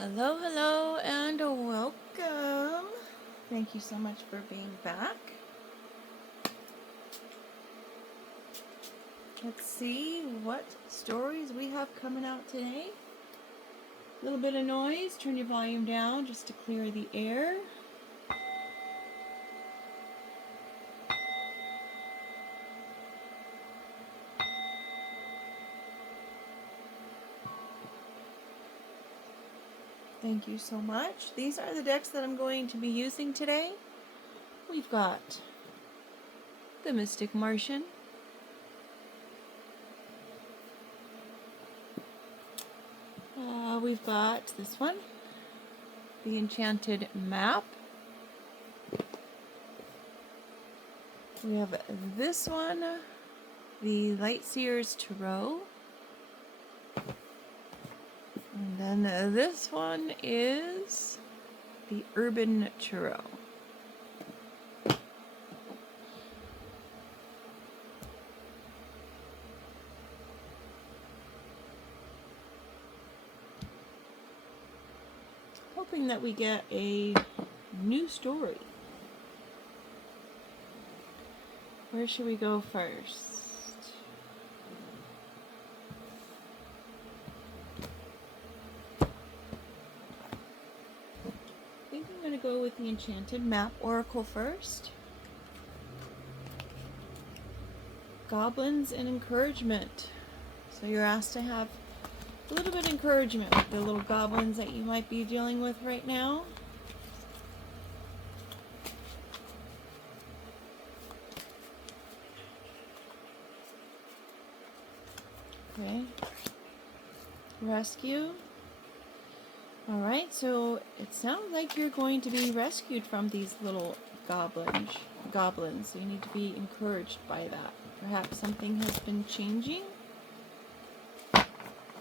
Hello, hello, and welcome. Thank you so much for being back. Let's see what stories we have coming out today. A little bit of noise. Turn your volume down just to clear the air. Thank you so much. These are the decks that I'm going to be using today. We've got the Mystic Martian, we've got this one, the Enchanted Map. We have this one, the Lightseer's Tarot. And then this one is the Urban Tarot. Hoping that we get a new story. Where should we go first? I think I'm going to go with the Enchanted Map Oracle first. Goblins and encouragement. So you're asked to have a little bit of encouragement with the little goblins that you might be dealing with right now. Okay. Rescue. Alright, so it sounds like you're going to be rescued from these little goblins. So you need to be encouraged by that. Perhaps something has been changing.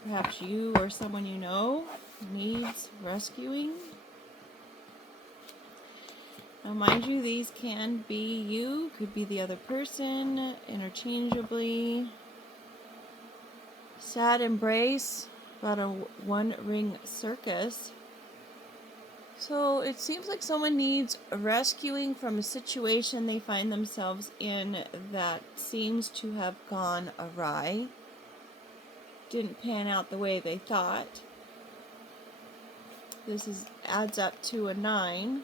Perhaps you or someone you know needs rescuing. Now mind you, these can be you, could be the other person, interchangeably. Sad Embrace, about a one-ring circus. So it seems like someone needs rescuing from a situation they find themselves in that seems to have gone awry. Didn't pan out the way they thought. This adds up to a 9.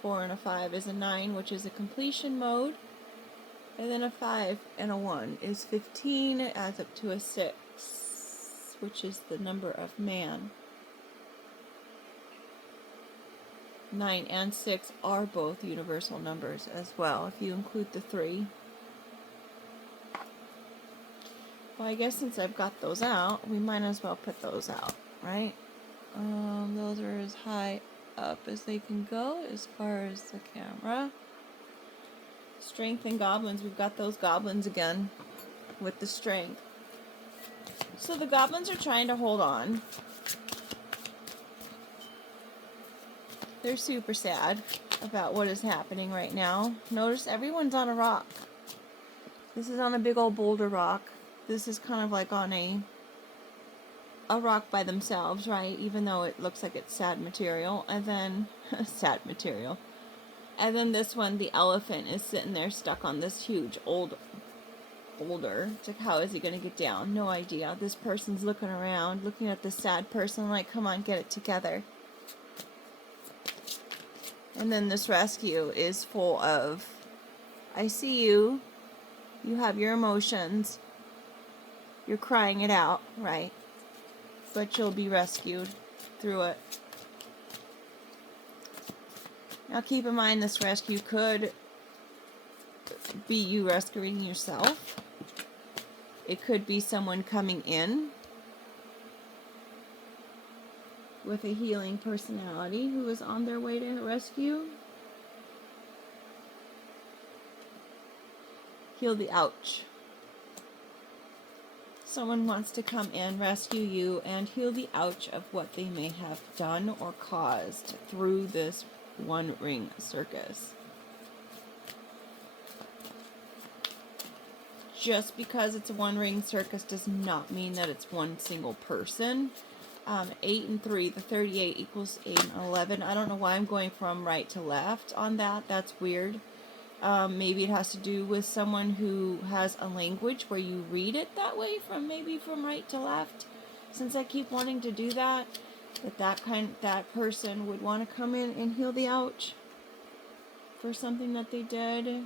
4 and a 5 is a 9, which is a completion mode. And then a 5 and a 1 is 15. It adds up to a 6, which is the number of man. 9 and 6 are both universal numbers as well, if you include the 3. Well, I guess since I've got those out, we might as well put those out, right? Those are as high up as they can go as far as the camera. Strength and goblins. We've got those goblins again with the strength. So the goblins are trying to hold on. They're super sad about what is happening right now. Notice everyone's on a rock. This is on a big old boulder rock. This is kind of like on a rock by themselves, right? Even though it looks like it's sad material. And then, sad material. And then this one, the elephant, is sitting there stuck on this huge old boulder. It's like, how is he going to get down? No idea. This person's looking around, looking at this sad person like, come on, get it together. And then this rescue is full of, I see you. You have your emotions. You're crying it out, right? But you'll be rescued through it. Now keep in mind this rescue could be you rescuing yourself. It could be someone coming in with a healing personality who is on their way to rescue. Heal the ouch. Someone wants to come in, rescue you, and heal the ouch of what they may have done or caused through this one-ring circus. Just because it's a one-ring circus does not mean that it's one single person. 8 and 3, the 38 equals 8 and 11. I don't know why I'm going from right to left on that. That's weird. Maybe it has to do with someone who has a language where you read it that way, maybe from right to left. Since I keep wanting to do that, that person would want to come in and heal the ouch for something that they did.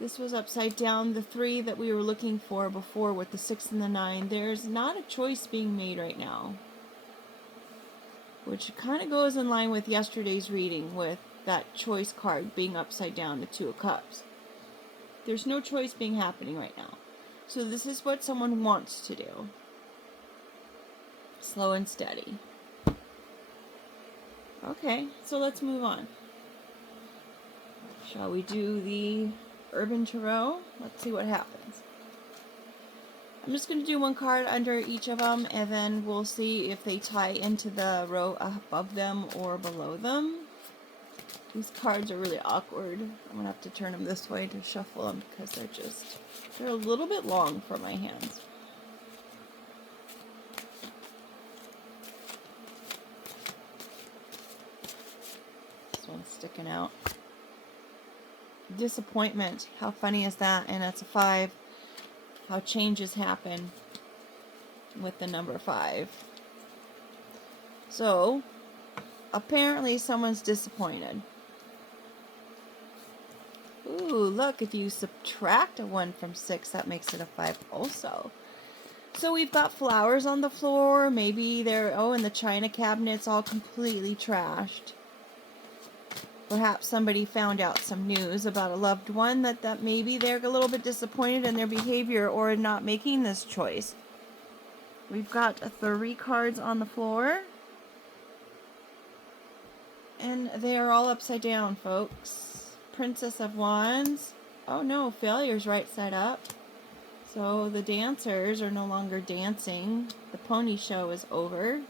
This was upside down, the 3 that we were looking for before with the 6 and the 9. There's not a choice being made right now, which kind of goes in line with yesterday's reading with that choice card being upside down, the 2 of Cups. There's no choice being happening right now. So this is what someone wants to do. Slow and steady. Okay, so let's move on. Shall we do the Urban Tarot? Let's see what happens. I'm just going to do one card under each of them, and then we'll see if they tie into the row above them or below them. These cards are really awkward. I'm going to have to turn them this way to shuffle them because they're a little bit long for my hands. This one's sticking out. Disappointment. How funny is that? And that's a 5. How changes happen with the number 5. So, apparently someone's disappointed. Ooh, look, if you subtract a 1 from 6, that makes it a 5 also. So we've got flowers on the floor. Maybe and the china cabinet's all completely trashed. Perhaps somebody found out some news about a loved one that maybe they're a little bit disappointed in their behavior or in not making this choice. We've got 3 cards on the floor. And they are all upside down, folks. Princess of Wands. Oh no, failure's right side up. So the dancers are no longer dancing. The pony show is over.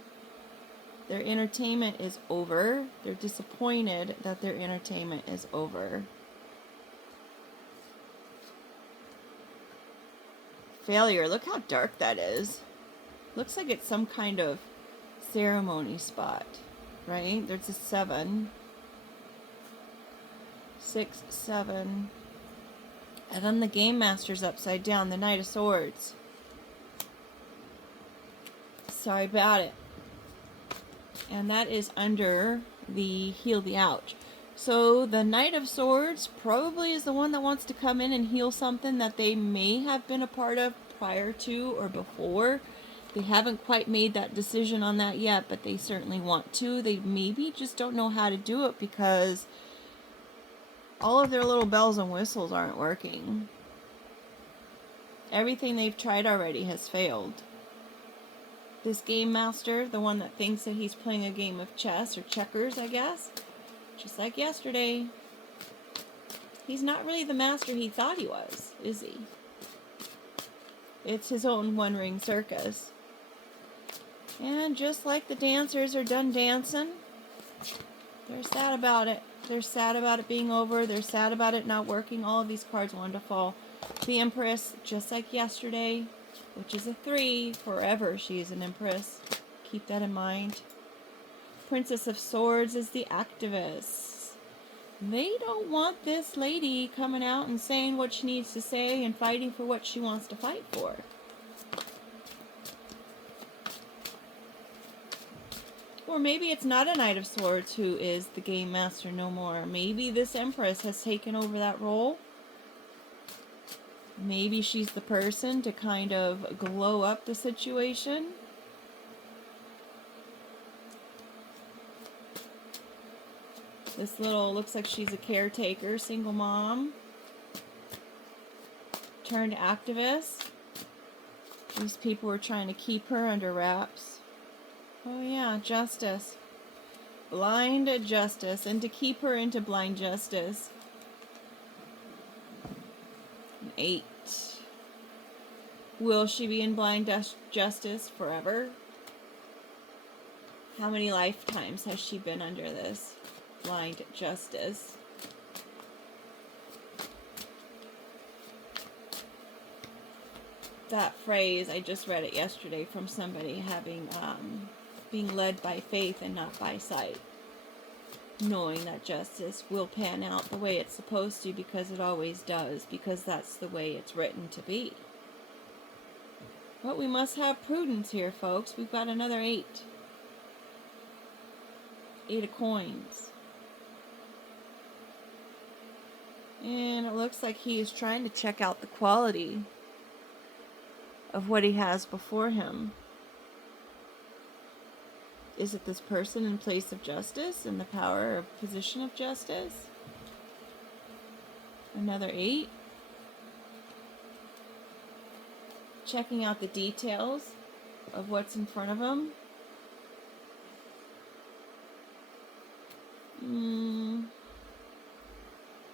Their entertainment is over. They're disappointed that their entertainment is over. Failure. Look how dark that is. Looks like it's some kind of ceremony spot, right? There's a 7. 6, 7. And then the Game Master's upside down. The Knight of Swords. Sorry about it. And that is under the Heal the Ouch. So the Knight of Swords probably is the one that wants to come in and heal something that they may have been a part of prior to or before. They haven't quite made that decision on that yet, but they certainly want to. They maybe just don't know how to do it because all of their little bells and whistles aren't working. Everything they've tried already has failed. This Game Master, the one that thinks that he's playing a game of chess or checkers, I guess, just like yesterday, he's not really the master he thought he was, is he? It's his own one-ring circus. And just like the dancers are done dancing, they're sad about it. They're sad about it being over. They're sad about it not working. All of these cards want to fall. The Empress, just like yesterday, which is a 3. Forever she is an Empress. Keep that in mind. Princess of Swords is the activist. They don't want this lady coming out and saying what she needs to say and fighting for what she wants to fight for. Or maybe it's not a Knight of Swords who is the Game Master no more. Maybe this Empress has taken over that role. Maybe she's the person to kind of glow up the situation. This looks like she's a caretaker, single mom. Turned activist. These people were trying to keep her under wraps. Oh yeah, justice. Blind justice. And to keep her into blind justice. 8. Will she be in blind justice forever? How many lifetimes has she been under this blind justice? that phrase. I just read it yesterday from somebody having being led by faith and not by sight, knowing that justice will pan out the way it's supposed to, because it always does, because that's the way it's written to be. But we must have prudence here, folks. We've got another 8. 8 of coins. And it looks like he is trying to check out the quality of what he has before him. Is it this person in place of justice, in the power or position of justice? Another 8. Checking out the details of what's in front of him.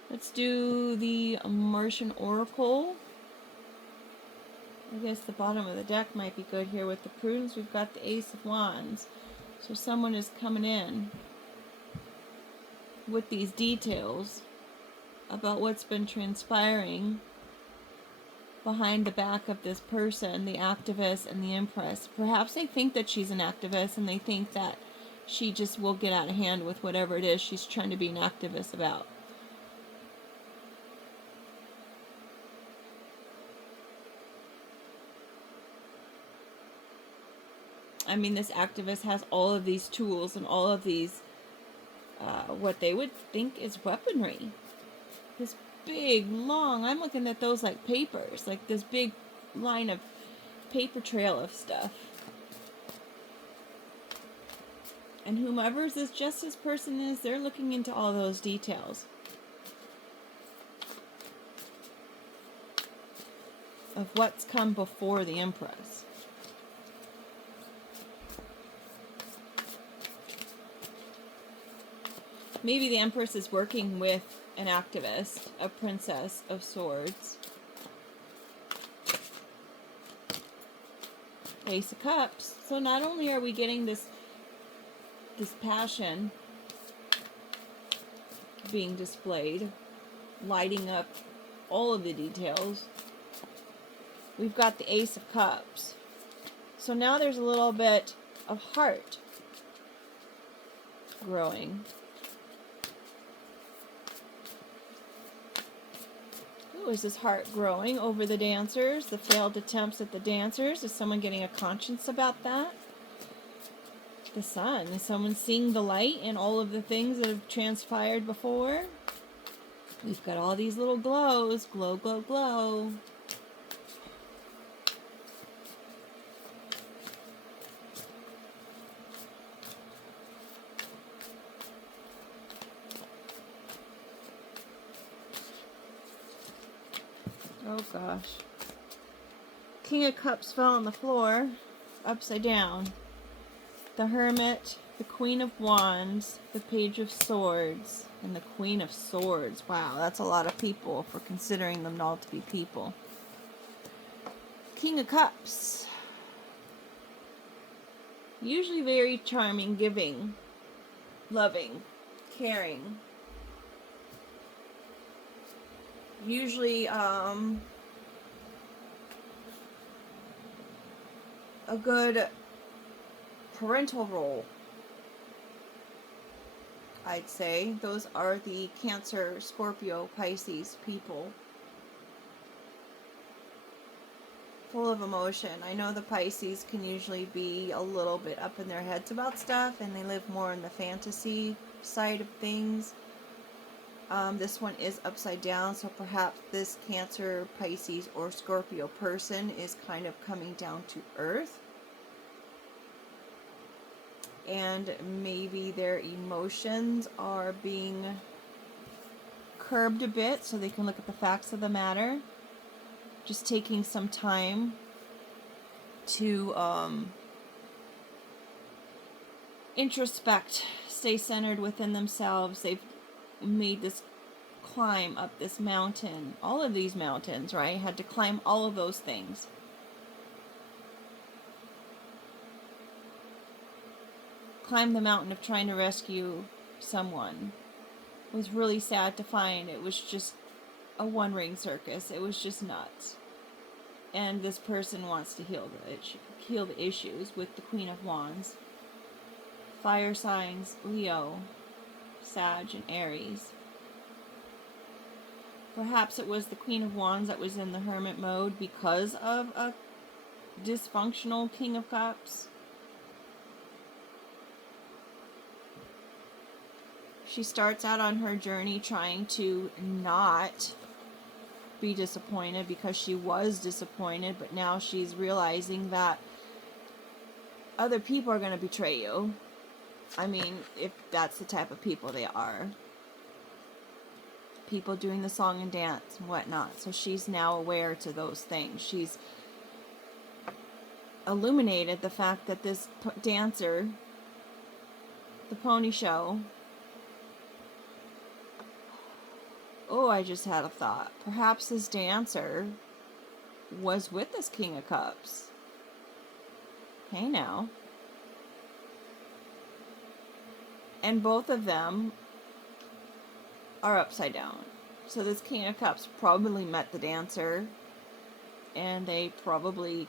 Let's do the Martian Oracle. I guess the bottom of the deck might be good here with the prudence. We've got the Ace of Wands. So someone is coming in with these details about what's been transpiring behind the back of this person, the activist and the Empress. Perhaps they think that she's an activist, and they think that she just will get out of hand with whatever it is she's trying to be an activist about. I mean, this activist has all of these tools and all of these, what they would think is weaponry. This big, long, I'm looking at those like papers, like this big line of paper trail of stuff. And whomever this justice person is, they're looking into all those details of what's come before the Empress. Maybe the Empress is working with an activist, a Princess of Swords. Ace of Cups. So not only are we getting this passion being displayed, lighting up all of the details, we've got the Ace of Cups. So now there's a little bit of heart growing. Ooh, is this heart growing over the dancers? The failed attempts at the dancers? Is someone getting a conscience about that? The Sun. Is someone seeing the light in all of the things that have transpired before? We've got all these little glows. Glow, glow, glow. Oh gosh. King of Cups fell on the floor, upside down. The Hermit, the Queen of Wands, the Page of Swords, and the Queen of Swords. Wow, that's a lot of people for considering them all to be people. King of Cups. Usually very charming, giving, loving, caring. Usually, a good parental role, I'd say. Those are the Cancer, Scorpio, Pisces people. Full of emotion. I know the Pisces can usually be a little bit up in their heads about stuff, and they live more in the fantasy side of things. This one is upside down, so perhaps this Cancer, Pisces, or Scorpio person is kind of coming down to earth. And maybe their emotions are being curbed a bit so they can look at the facts of the matter. Just taking some time to introspect, stay centered within themselves. They've made this climb up this mountain, all of these mountains, right? Had to climb all of those things. Climb the mountain of trying to rescue someone. It was really sad to find. It was just a one-ring circus. It was just nuts. And this person wants to heal the issues with the Queen of Wands. Fire signs, Leo, Sag, and Aries. Perhaps it was the Queen of Wands that was in the hermit mode because of a dysfunctional King of Cups. She starts out on her journey trying to not be disappointed because she was disappointed, but now she's realizing that other people are going to betray you. I mean, if that's the type of people they are. People doing the song and dance and whatnot. So she's now aware to those things. She's illuminated the fact that this dancer, the pony show, oh, I just had a thought. Perhaps this dancer was with this King of Cups. Hey now. And both of them are upside down. So this King of Cups probably met the dancer, and they probably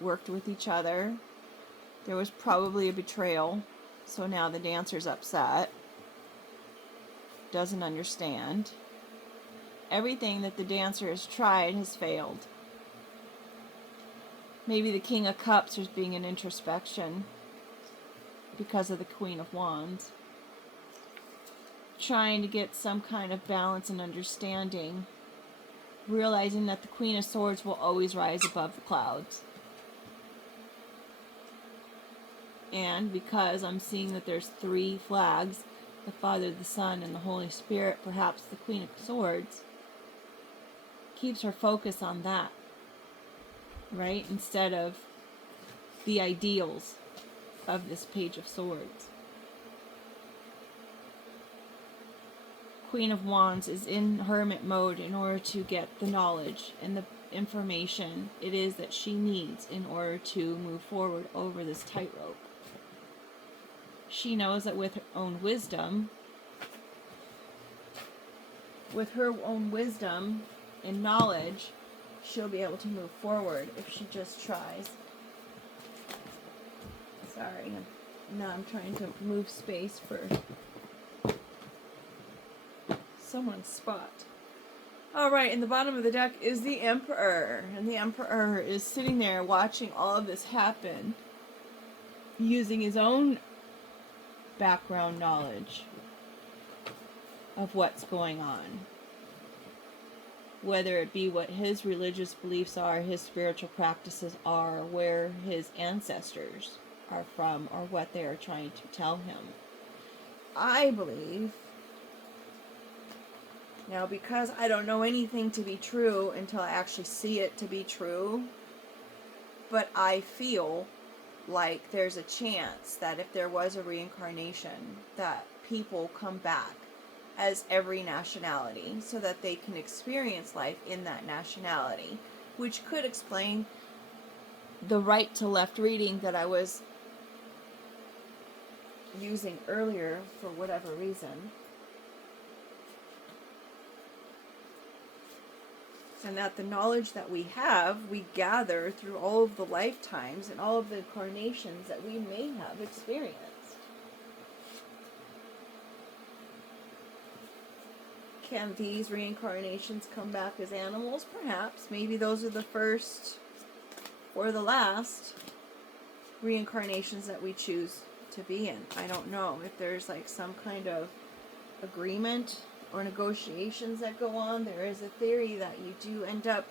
worked with each other. There was probably a betrayal, so now the dancer's upset, doesn't understand. Everything that the dancer has tried has failed. Maybe the King of Cups is being an introspection because of the Queen of Wands, trying to get some kind of balance and understanding, realizing that the Queen of Swords will always rise above the clouds. And because I'm seeing that there's 3 flags, the Father, the Son, and the Holy Spirit, perhaps the Queen of Swords keeps her focus on that, right? Instead of the ideals of this Page of Swords. Queen of Wands is in hermit mode in order to get the knowledge and the information it is that she needs in order to move forward over this tightrope. She knows that with her own wisdom and knowledge, she'll be able to move forward if she just tries. Sorry, now I'm trying to move space for someone's spot. Alright, in the bottom of the deck is the Emperor. And the Emperor is sitting there watching all of this happen, using his own background knowledge of what's going on. Whether it be what his religious beliefs are, his spiritual practices are, where his ancestors are from, or what they are trying to tell him. I believe, now because I don't know anything to be true until I actually see it to be true, but I feel like there's a chance that if there was a reincarnation, that people come back as every nationality so that they can experience life in that nationality, which could explain the right to left reading that I was using earlier for whatever reason. And that the knowledge that we have, we gather through all of the lifetimes and all of the incarnations that we may have experienced. Can these reincarnations come back as animals? Perhaps. Maybe those are the first or the last reincarnations that we choose to be in. I don't know if there's like some kind of agreement or negotiations that go on. There is a theory that you do end up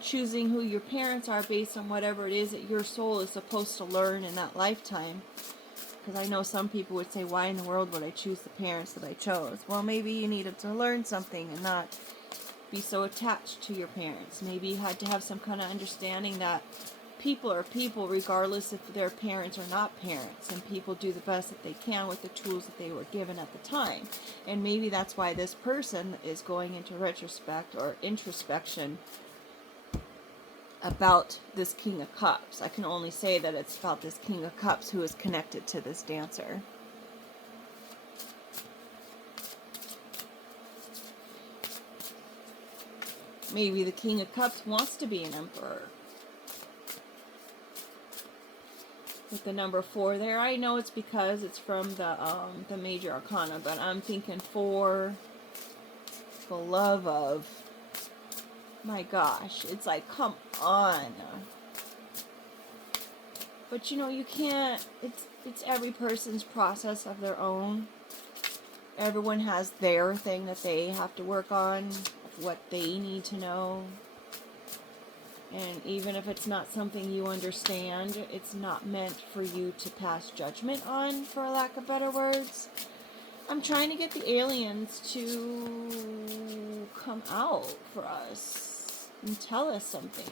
choosing who your parents are based on whatever it is that your soul is supposed to learn in that lifetime. Because I know some people would say, why in the world would I choose the parents that I chose? Well, maybe you needed to learn something and not be so attached to your parents. Maybe you had to have some kind of understanding that people are people regardless if they're parents or not parents, and people do the best that they can with the tools that they were given at the time. And maybe that's why this person is going into retrospect or introspection about this King of Cups. I can only say that it's about this King of Cups who is connected to this dancer. maybe the King of Cups wants to be an emperor. With the number 4 there, I know it's because it's from the Major Arcana, but I'm thinking 4, the love of, my gosh, it's like, come on. But you know, you can't, it's every person's process of their own. Everyone has their thing that they have to work on, what they need to know. And even if it's not something you understand, it's not meant for you to pass judgment on, for lack of better words. I'm trying to get the aliens to come out for us and tell us something.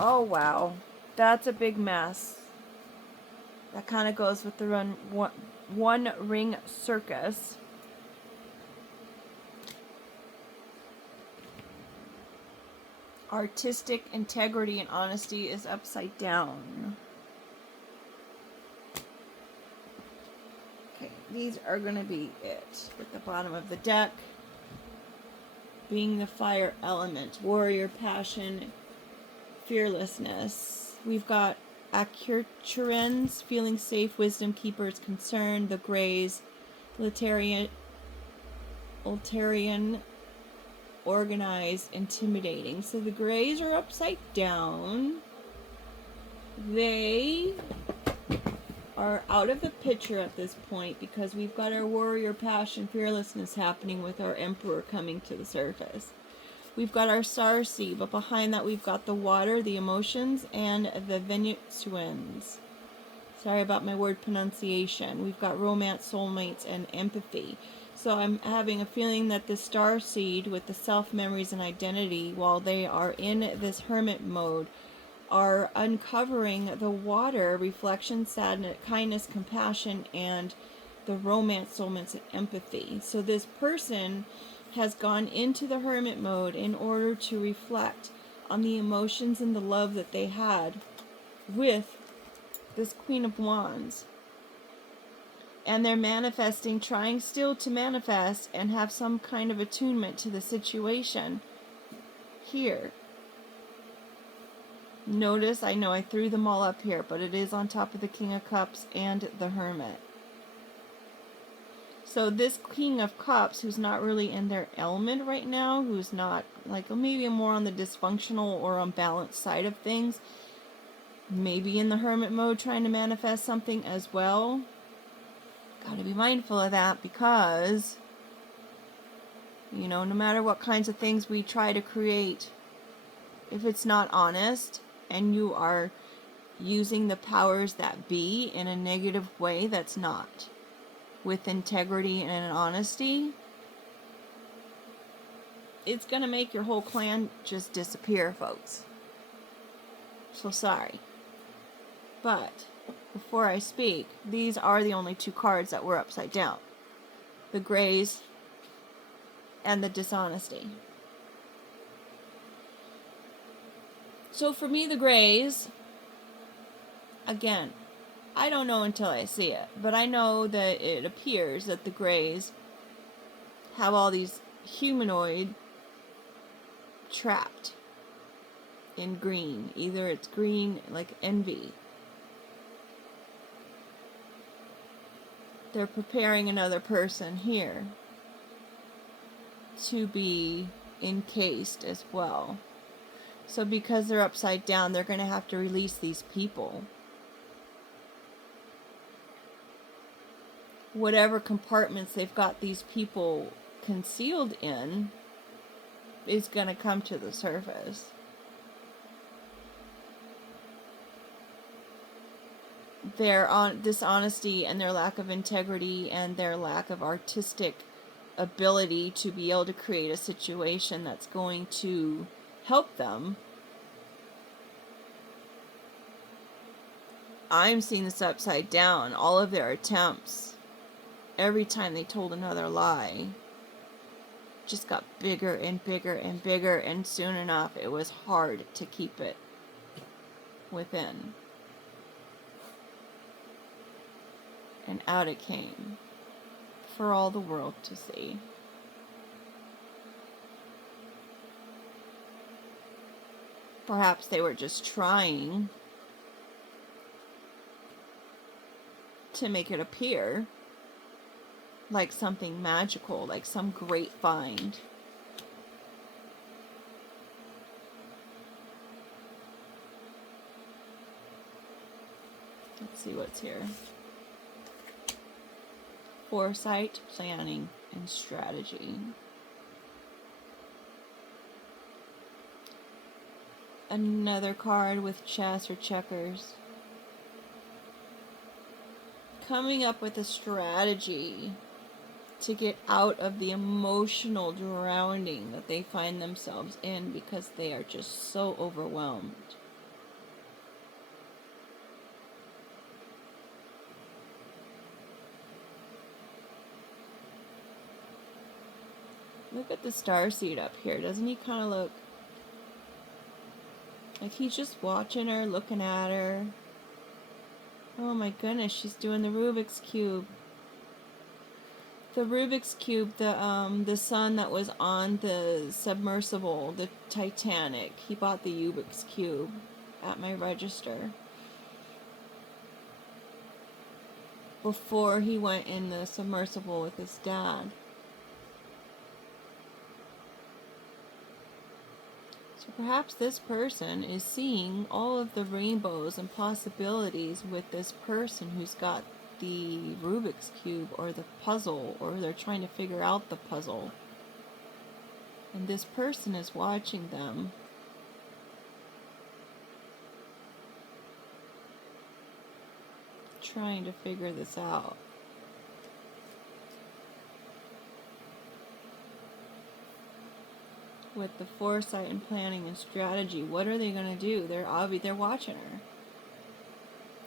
Oh, wow. That's a big mess. That kind of goes with the one ring circus. Artistic integrity and honesty is upside down. Okay, these are going to be it. At the bottom of the deck, being the fire element, warrior passion, fearlessness. We've got accurturens, feeling safe, wisdom keepers, concern, the grays, Ulterian, organized, intimidating. So the grays are upside down. They are out of the picture at this point because we've got our warrior passion, fearlessness happening with our emperor coming to the surface. We've got our Sarsi, but behind that we've got the water, the emotions, and the Venusians. Sorry about my word pronunciation. We've got romance, soulmates, and empathy. So I'm having a feeling that the star seed with the self, memories, and identity, while they are in this hermit mode, are uncovering the water, reflection, sadness, kindness, compassion, and the romance, soulmates, and empathy. So this person has gone into the hermit mode in order to reflect on the emotions and the love that they had with this Queen of Wands. And they're manifesting, trying still to manifest and have some kind of attunement to the situation here. Notice, I know I threw them all up here, but it is on top of the King of Cups and the Hermit. So this King of Cups, who's not really in their element right now, who's not, like, maybe more on the dysfunctional or unbalanced side of things, maybe in the hermit mode trying to manifest something as well. Got to be mindful of that because, you know, no matter what kinds of things we try to create, if it's not honest and you are using the powers that be in a negative way that's not with integrity and honesty, it's going to make your whole clan just disappear, folks. So sorry. But before I speak, these are the only 2 cards that were upside down. The grays and the dishonesty. So for me, the grays, again, I don't know until I see it, but I know that it appears that the grays have all these humanoid trapped in green. Either it's green like envy. They're preparing another person here to be encased as well. So because they're upside down, they're going to have to release these people. Whatever compartments they've got these people concealed in is going to come to the surface. Their dishonesty and their lack of integrity and their lack of artistic ability to be able to create a situation that's going to help them. I'm seeing this upside down. All of their attempts, every time they told another lie, just got bigger and bigger and bigger, and soon enough it was hard to keep it within. And out it came. for all the world to see. Perhaps they were just trying to make it appear like something magical, like some great find. Let's see what's here. Foresight, planning, and strategy. Another card with chess or checkers. Coming up with a strategy to get out of the emotional drowning that they find themselves in because they are just so overwhelmed. Look at the starseed up here. Doesn't he kind of look like he's just watching her, looking at her? Oh my goodness, she's doing the Rubik's Cube. The Rubik's Cube, the son that was on the submersible, the Titanic. He bought the Rubik's Cube at my register before he went in the submersible with his dad. So perhaps this person is seeing all of the rainbows and possibilities with this person who's got the Rubik's Cube or the puzzle, or they're trying to figure out the puzzle. And this person is watching them. Trying to figure this out. With the foresight and planning and strategy, what are they going to do? They're watching her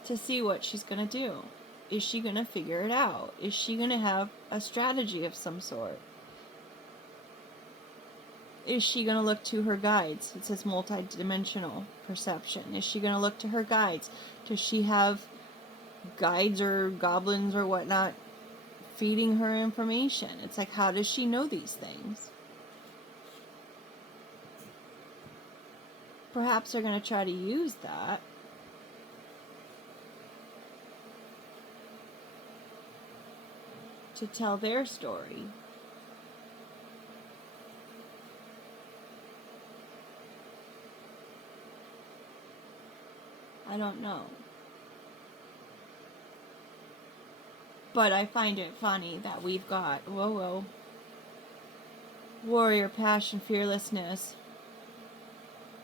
to see what she's going to do. Is she going to figure it out? Is she going to have a strategy of some sort? Is she going to look to her guides? It says multi-dimensional perception. Is she going to look to her guides? Does she have guides or goblins or whatnot feeding her information? It's like, how does she know these things? Perhaps they're going to try to use that to tell their story. I don't know. But I find it funny that we've got, warrior, passion, fearlessness,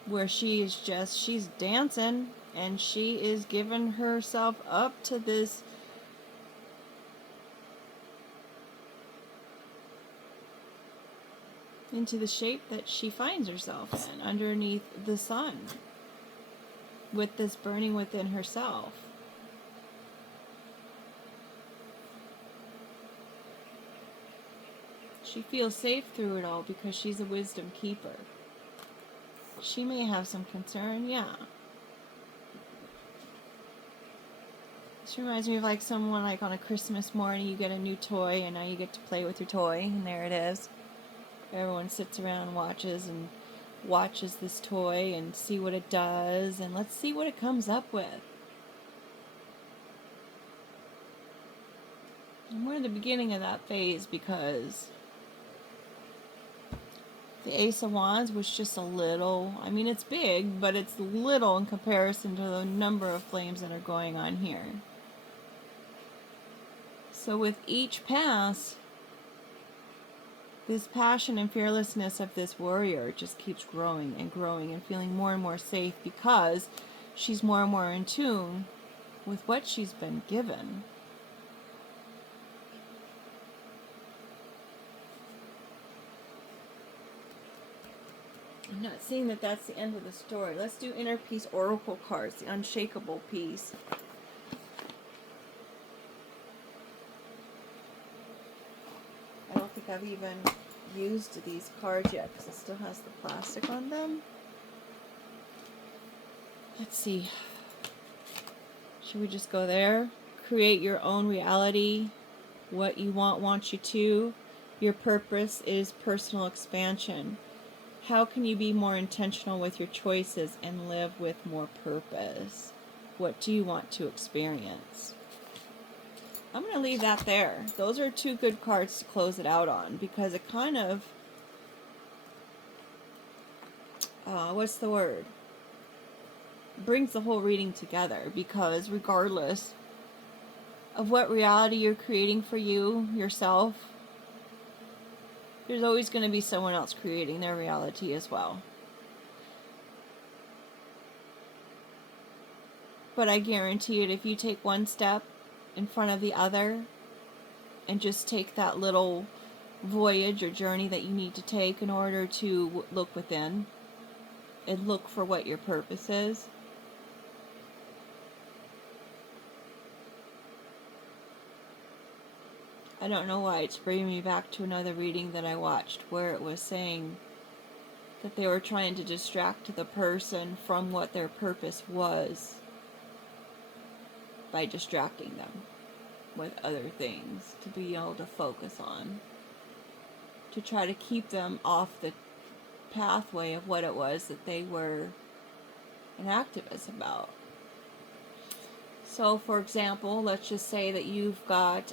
where she's dancing and she is giving herself up to this into the shape that she finds herself in underneath the sun, with this burning within herself. She feels safe through it all because she's a wisdom keeper. She may have some concern, yeah. This reminds me of like someone like on a Christmas morning, you get a new toy and now you get to play with your toy, and there it is. Everyone sits around and watches this toy and see what it does, and let's see what it comes up with. And we're in the beginning of that phase because the Ace of Wands was just a little, I mean it's big, but it's little in comparison to the number of flames that are going on here. So with each pass, this passion and fearlessness of this warrior just keeps growing and growing and feeling more and more safe because she's more and more in tune with what she's been given. I'm not seeing that that's the end of the story. Let's do Inner Peace Oracle cards, the unshakable peace. I don't think I've even used these cards yet because it still has the plastic on them. Let's see. Should we just go there? Create your own reality What you want wants you to. Your purpose is personal expansion. How can you be more intentional with your choices and live with more purpose? What do you want to experience? I'm going to leave that there. Those are two good cards to close it out on, because it kind of, what's the word? Brings the whole reading together, because regardless of what reality you're creating for you, yourself, there's always going to be someone else creating their reality as well. But I guarantee it, if you take one step in front of the other and just take that little voyage or journey that you need to take in order to look within and look for what your purpose is, I don't know why it's bringing me back to another reading that I watched where it was saying that they were trying to distract the person from what their purpose was by distracting them with other things to be able to focus on, to try to keep them off the pathway of what it was that they were an activist about. So, for example, let's just say that you've got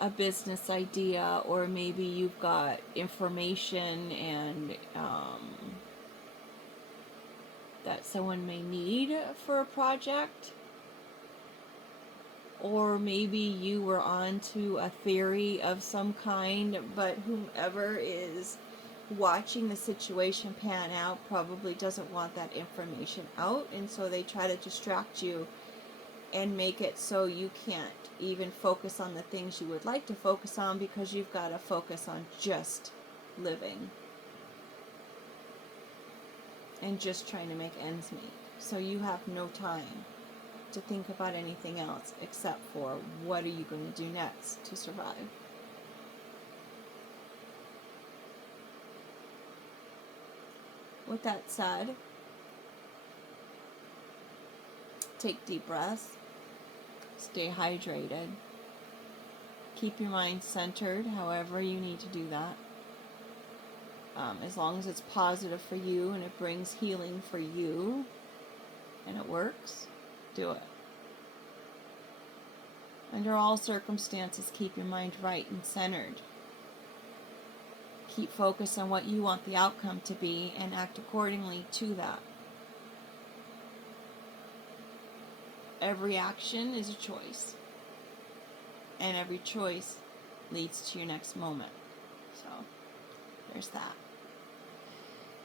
a business idea, or maybe you've got information and that someone may need for a project, or maybe you were onto a theory of some kind, but whomever is watching the situation pan out probably doesn't want that information out, and so they try to distract you and make it so you can't even focus on the things you would like to focus on, because you've got to focus on just living and just trying to make ends meet. So you have no time to think about anything else except for what are you going to do next to survive. With that said, take deep breaths, stay hydrated, keep your mind centered however you need to do that. As long as it's positive for you and it brings healing for you and it works, do it. Under all circumstances, keep your mind right and centered. Keep focused on what you want the outcome to be and act accordingly to that. Every action is a choice, and every choice leads to your next moment. So, there's that.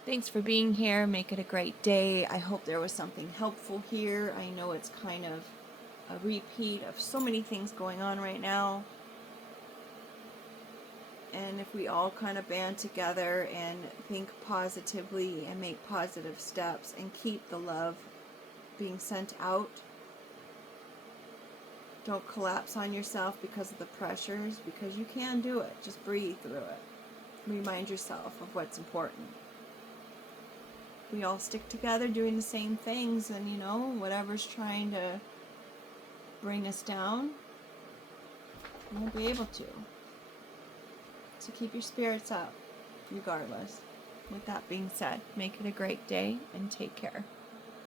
Thanks for being here. Make it a great day. I hope there was something helpful here. I know it's kind of a repeat of so many things going on right now. And if we all kind of band together and think positively and make positive steps and keep the love being sent out, don't collapse on yourself because of the pressures, because you can do it. Just breathe through it. Remind yourself of what's important. We all stick together doing the same things, and whatever's trying to bring us down, we won't be able to. So keep your spirits up, regardless. With that being said, make it a great day and take care.